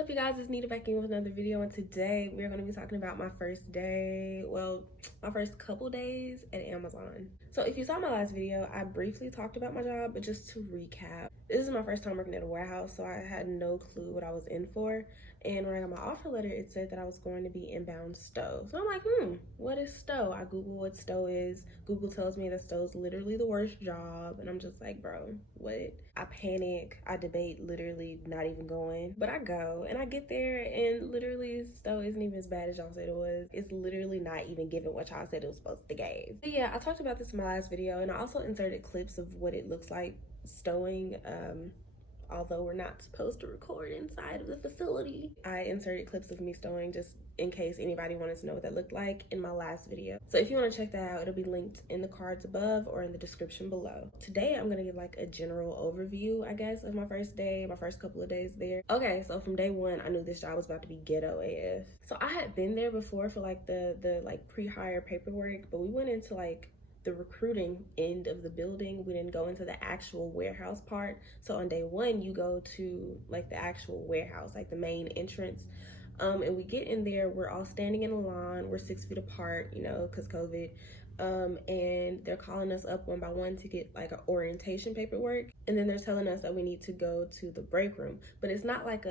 up, you guys? It's Nita back in with another video, and today we're going to be talking about my first day, well, my first couple days at Amazon. So if you saw my last video, I briefly talked about my job, but just to recap, this is my first time working at a warehouse, so I had no clue what I was in for. And when I got my offer letter, it said that I was going to be inbound stow. So I'm like, what is stow? I Google what stow is. Google tells me that stow is literally the worst job. And I'm just like, bro, what? I panic. I debate literally not even going. But I go and I get there and literally stow isn't even as bad as y'all said it was. It's literally not even giving what y'all said it was supposed to give. But yeah, I talked about this in my last video, and I also inserted clips of what it looks like stowing. Although we're not supposed to record inside of the facility, I inserted clips of me stowing just in case anybody wanted to know what that looked like in my last video. So if you want to check that out, it'll be linked in the cards above or in the description below. Today, I'm going to give like a general overview, I guess, of my first day, my first couple of days there. Okay, so from day one, I knew this job was about to be ghetto AF. So I had been there before for like the like pre-hire paperwork, but we went into like the recruiting end of the building. We didn't go into the actual warehouse part. So on day one, you go to like the actual warehouse, like the main entrance. And we get in there, we're all standing in a line, we're 6 feet apart, you know, because COVID. And they're calling us up one by one to get like an orientation paperwork. And then they're telling us that we need to go to the break room. But it's not like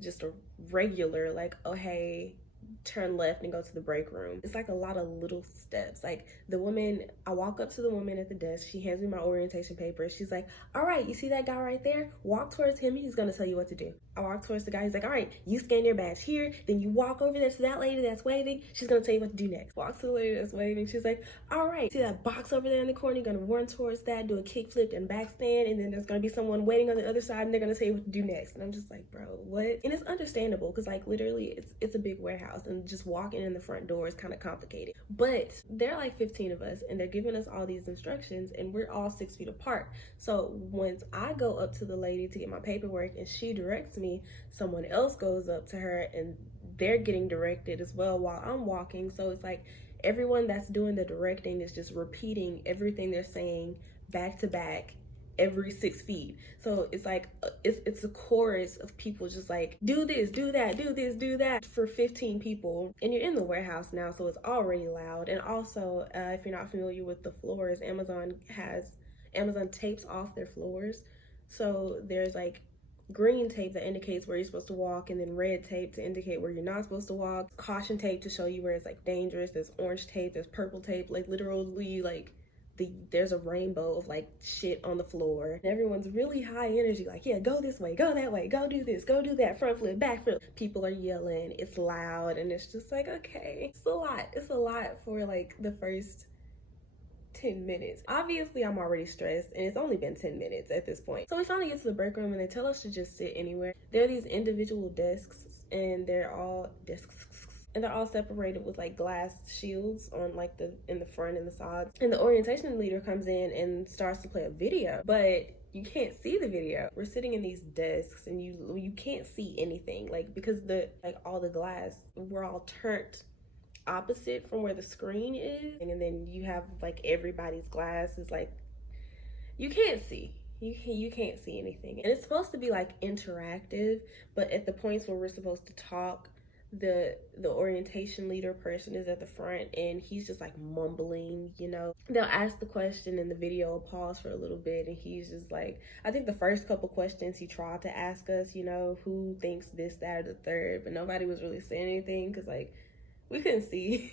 just a regular, like, oh, hey, turn left and go to the break room. It's like a lot of little steps. Like the woman, I walk up to the woman at the desk, she hands me my orientation paper. She's like, all right, you see that guy right there? Walk towards him, he's gonna tell you what to do. I walk towards the guy, he's like, all right, you scan your badge here, then you walk over there to that lady that's waving, she's gonna tell you what to do next. Walk to the lady that's waving, she's like, all right, see that box over there in the corner, you're gonna run towards that, do a kick flip and backstand, and then there's gonna be someone waiting on the other side and they're gonna tell you what to do next. And I'm just like, bro, what? And it's understandable because like literally it's a big warehouse and just walking in the front door is kind of complicated. But there are like 15 of us and they're giving us all these instructions and we're all 6 feet apart. So once I go up to the lady to get my paperwork and she directs me, someone else goes up to her and they're getting directed as well while I'm walking. So it's like everyone that's doing the directing is just repeating everything they're saying back to back every 6 feet. So it's like it's a chorus of people just like do this, do that, do this, do that for 15 people. And you're in the warehouse now, so it's already loud. And also if you're not familiar with the floors, Amazon tapes off their floors. So there's like green tape that indicates where you're supposed to walk, and then red tape to indicate where you're not supposed to walk, caution tape to show you where it's like dangerous, there's orange tape, there's purple tape, like literally like there's a rainbow of like shit on the floor. And everyone's really high energy, like, yeah, go this way, go that way, go do this, go do that, front flip, back flip. People are yelling, it's loud, and it's just like, okay, it's a lot for like the first 10 minutes. Obviously, I'm already stressed, and it's only been 10 minutes at this point. So we finally get to the break room, and they tell us to just sit anywhere. There are these individual desks, and they're all separated with like glass shields on like in the front and the sides. And the orientation leader comes in and starts to play a video, but you can't see the video. We're sitting in these desks and you can't see anything, like because all the glass, we're all turned opposite from where the screen is, and then you have like everybody's glass is like you can't see. You can't see anything. And it's supposed to be like interactive, but at the points where we're supposed to talk, the orientation leader person is at the front and he's just like mumbling, you know. They'll ask the question and the video will pause for a little bit and he's just like, I think the first couple questions he tried to ask us, you know, who thinks this, that, or the third, but nobody was really saying anything because like we couldn't see.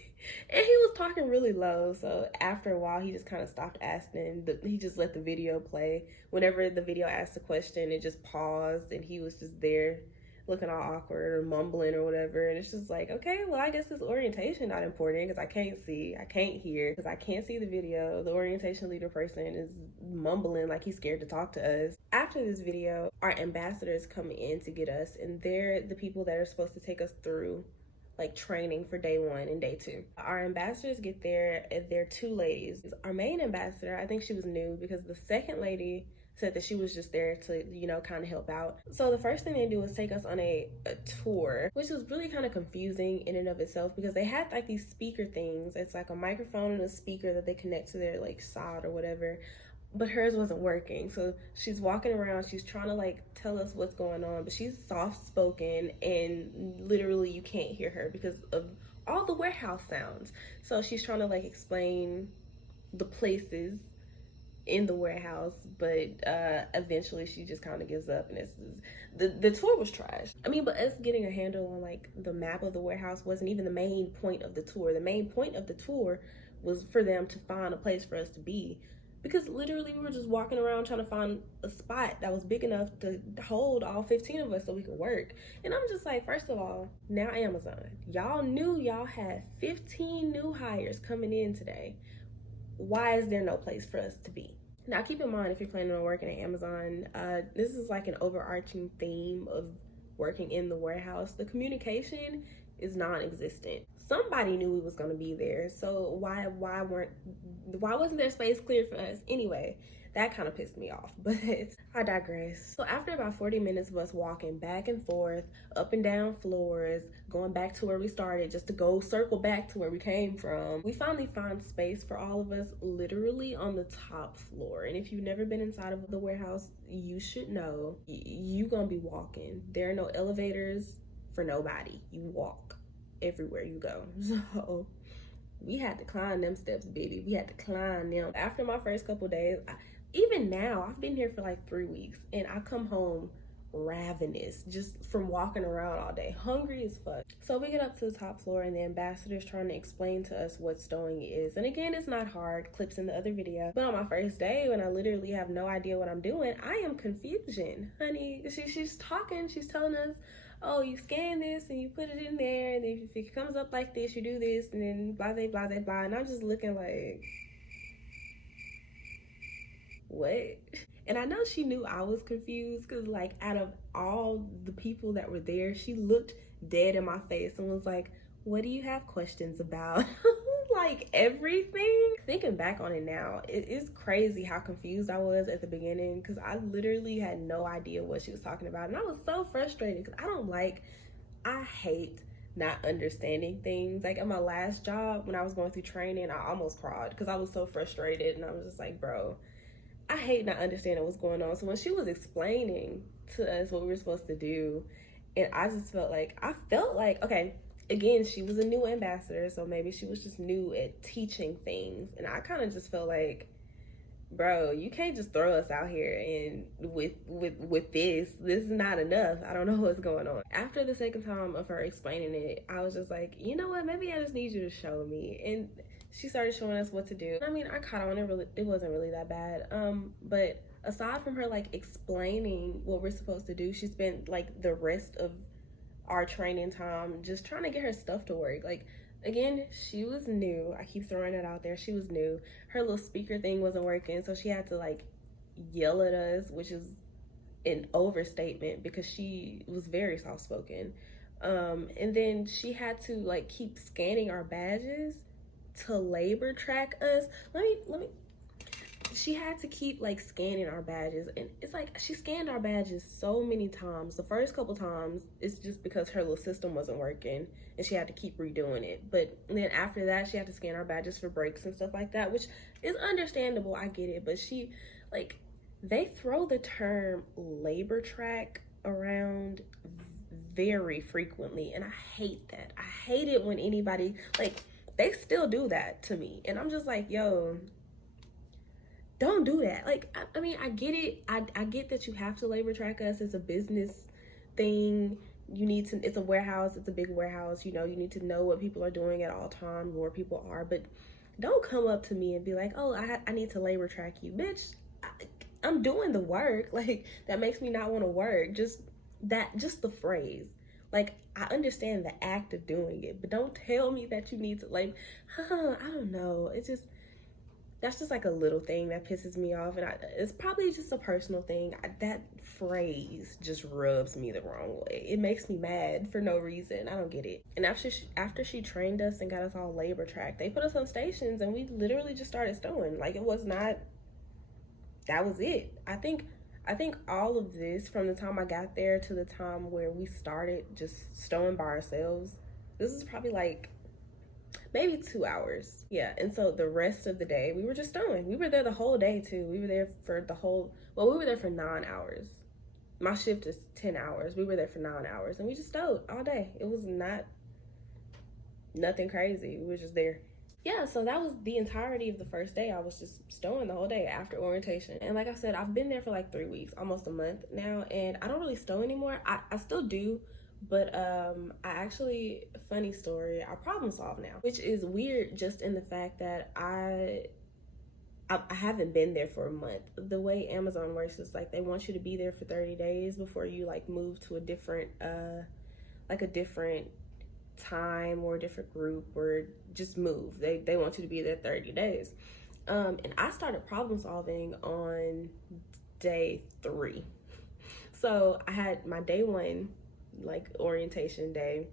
And he was talking really low, so after a while he just kind of stopped asking. He just let the video play. Whenever the video asked a question, it just paused and he was just there looking all awkward or mumbling or whatever. And it's just like, okay, well, I guess this orientation not important because I can't see, I can't hear, because I can't see the video. The orientation leader person is mumbling like he's scared to talk to us. After this video, our ambassadors come in to get us, and they're the people that are supposed to take us through like training for day one and day two. Our ambassadors get there and they're 2 ladies. Our main ambassador, I think she was new because the second lady said that she was just there to, you know, kind of help out. So the first thing they do was take us on a tour, which was really kind of confusing in and of itself because they had like these speaker things. It's like a microphone and a speaker that they connect to their like side or whatever. but hers wasn't working. So she's walking around, she's trying to like tell us what's going on, but she's soft spoken and literally you can't hear her because of all the warehouse sounds. So she's trying to like explain the places in the warehouse, but eventually she just kind of gives up, and the tour was trash. I mean, but us getting a handle on like the map of the warehouse wasn't even the main point of the tour. The main point of the tour was for them to find a place for us to be, because literally we were just walking around trying to find a spot that was big enough to hold all 15 of us so we could work. And I'm just like, first of all, now Amazon, y'all knew y'all had 15 new hires coming in today. Why is there no place for us to be? Now, keep in mind, if you're planning on working at Amazon, this is like an overarching theme of working in the warehouse. The communication is non-existent. Somebody knew we was gonna be there, so why wasn't there space cleared for us? Anyway, that kind of pissed me off, but I digress. So after about 40 minutes of us walking back and forth, up and down floors, going back to where we started just to go circle back to where we came from, we finally found space for all of us literally on the top floor. And if you've never been inside of the warehouse, you should know you gonna be walking. There are no elevators for nobody. You walk everywhere you go. So we had to climb them steps, baby. We had to climb them. After my first couple days, even now, I've been here for like 3 weeks and I come home ravenous just from walking around all day, hungry as fuck. So we get up to the top floor and the ambassador's trying to explain to us what stowing is. And again, it's not hard, clips in the other video. But on my first day, when I literally have no idea what I'm doing, I am confusion, honey. She's talking, she's telling us, oh, you scan this and you put it in there, and if it comes up like this, you do this, and then blah, blah, blah, blah. And I'm just looking like, what? And I know she knew I was confused because like out of all the people that were there, she looked dead in my face and was like, what do you have questions about? Like everything. Thinking back on it now, it is crazy how confused I was at the beginning because I literally had no idea what she was talking about. And I was so frustrated because I hate not understanding things. Like at my last job, when I was going through training, I almost cried because I was so frustrated and I was just like, bro, I hate not understanding what's going on. So when she was explaining to us what we were supposed to do, and I felt like, okay, again, she was a new ambassador, so maybe she was just new at teaching things. And I kind of just felt like, bro, you can't just throw us out here and with this is not enough. I don't know what's going on. After the second time of her explaining it, I was just like, you know what, maybe I just need you to show me. And she started showing us what to do. I mean, I caught on, it wasn't really that bad. But aside from her like explaining what we're supposed to do, she spent like the rest of our training time just trying to get her stuff to work. Like, again, she was new. I keep throwing it out there. She was new. Her little speaker thing wasn't working, so she had to like yell at us, which is an overstatement because she was very soft-spoken. And then she had to like keep scanning our badges to labor track us. She had to keep like scanning our badges, and it's like she scanned our badges so many times. The first couple times it's just because her little system wasn't working and she had to keep redoing it, but then after that she had to scan our badges for breaks and stuff like that, which is understandable. I get it, but she like, they throw the term labor track around very frequently, and I hate that. I hate it when anybody like, they still do that to me, and I'm just like, yo, don't do that. Like, I mean, I get it. I get that you have to labor track us. It's a business thing. You need to, it's a warehouse. It's a big warehouse. You know, you need to know what people are doing at all times, where people are. But don't come up to me and be like, oh, I need to labor track you. Bitch, I'm doing the work. Like, that makes me not want to work. Just the phrase. Like, I understand the act of doing it, but don't tell me that you need to, like, I don't know. It's just, that's just like a little thing that pisses me off. And it's probably just a personal thing. That phrase just rubs me the wrong way. It makes me mad for no reason. I don't get it. And after she trained us and got us all labor tracked, they put us on stations and we literally just started stowing. Like, it was not, that was it. I think all of this, from the time I got there to the time where we started just stowing by ourselves, this is probably like maybe 2 hours. Yeah, and so the rest of the day we were just stowing. We were there the whole day too. We were there for we were there for 9 hours. My shift is 10 hours. We were there for 9 hours and we just stowed all day. It was nothing crazy. We were just there. Yeah, so that was the entirety of the first day. I was just stowing the whole day after orientation. And like I said, I've been there for like 3 weeks, almost a month now, and I don't really stow anymore. I still do, but I actually, funny story, I problem solve now, which is weird just in the fact that I haven't been there for a month. The way Amazon works is like they want you to be there for 30 days before you like move to a different time or a different group, or just move. They want you to be there 30 days. And I started problem solving on day 3. So I had my day 1 like orientation day,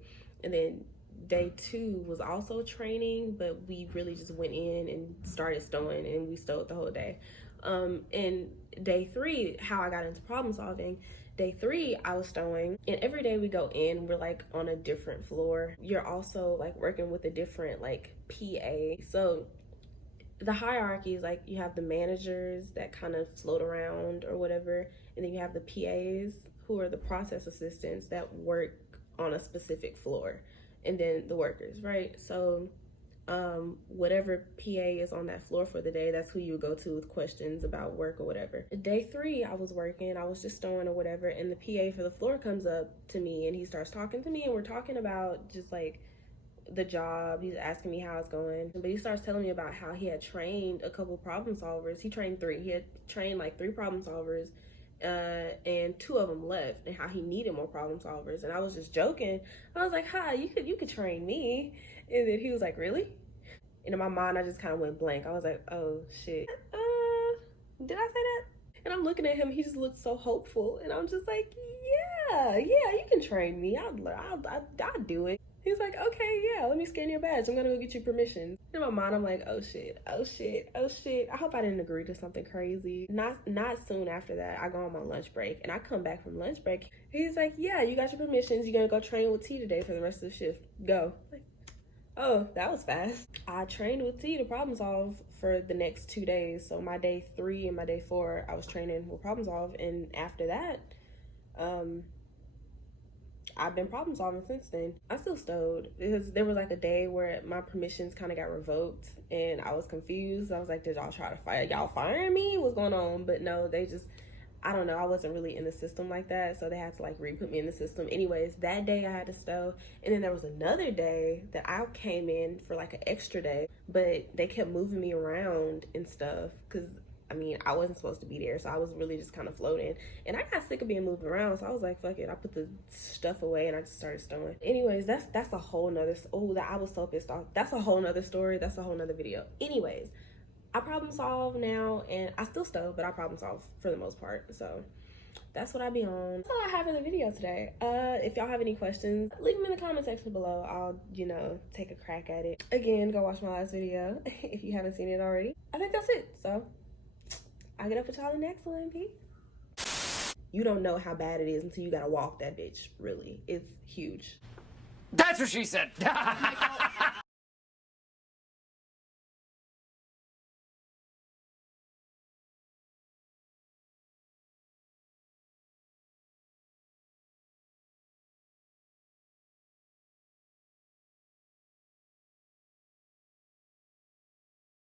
and then day 2 was also training, but we really just went in and started stowing, and we stowed the whole day. And day 3, how I got into problem solving, day 3 I was stowing, and every day we go in, we're like on a different floor. You're also like working with a different like PA. So the hierarchy is like you have the managers that kind of float around or whatever, and then you have the PAs who are the process assistants that work on a specific floor, and then the workers, right? So whatever PA is on that floor for the day, that's who you would go to with questions about work or whatever. Day 3, I was working, I was just stowing or whatever, and the PA for the floor comes up to me and he starts talking to me, and we're talking about just like the job. He's asking me how it's going, but he starts telling me about how he had trained a couple problem solvers. He trained 3. He had trained like 3 problem solvers, and 2 of them left, and how he needed more problem solvers. And I was just joking. I was like, "Hi, you could train me." And then he was like, "Really?" And in my mind, I just kind of went blank. I was like, "Oh shit, did I say that?" And I'm looking at him. He just looked so hopeful, and I'm just like, "Yeah, you can train me. I'll do it." He's like, "Okay, yeah, let me scan your badge. I'm gonna go get you permission." In my mind, I'm like, "Oh shit. I hope I didn't agree to something crazy." Not soon after that, I go on my lunch break, and I come back from lunch break. He's like, "Yeah, you got your permissions. You're gonna go train with T today for the rest of the shift. Go." Like, oh, that was fast. I trained with T to problem solve for the next 2 days. So my day 3 and my day 4, I was training with problem solve, and after that, I've been problem solving since then. I still stowed because there was like a day where my permissions kind of got revoked, and I was confused. I was like, "Did y'all try to fire? Y'all firing me? What's going on?" But no, they just, I don't know. I wasn't really in the system like that, so they had to like re-put me in the system. Anyways, that day I had to stow, and then there was another day that I came in for like an extra day, but they kept moving me around and stuff because I mean, I wasn't supposed to be there, so I was really just kind of floating. And I got sick of being moved around, so I was like, fuck it. I put the stuff away and I just started stowing. Anyways, that's a whole nother, I was so pissed off. That's a whole nother story. That's a whole nother video. Anyways, I problem solve now, and I still stow, but I problem solve for the most part. So that's what I be on. That's all I have in the video today. If y'all have any questions, leave them in the comment section below. I'll, take a crack at it. Again, go watch my last video if you haven't seen it already. I think that's it. So I'll get up with y'all in the next one. Peace. You don't know how bad it is until you gotta walk that bitch. Really, it's huge. That's what she said.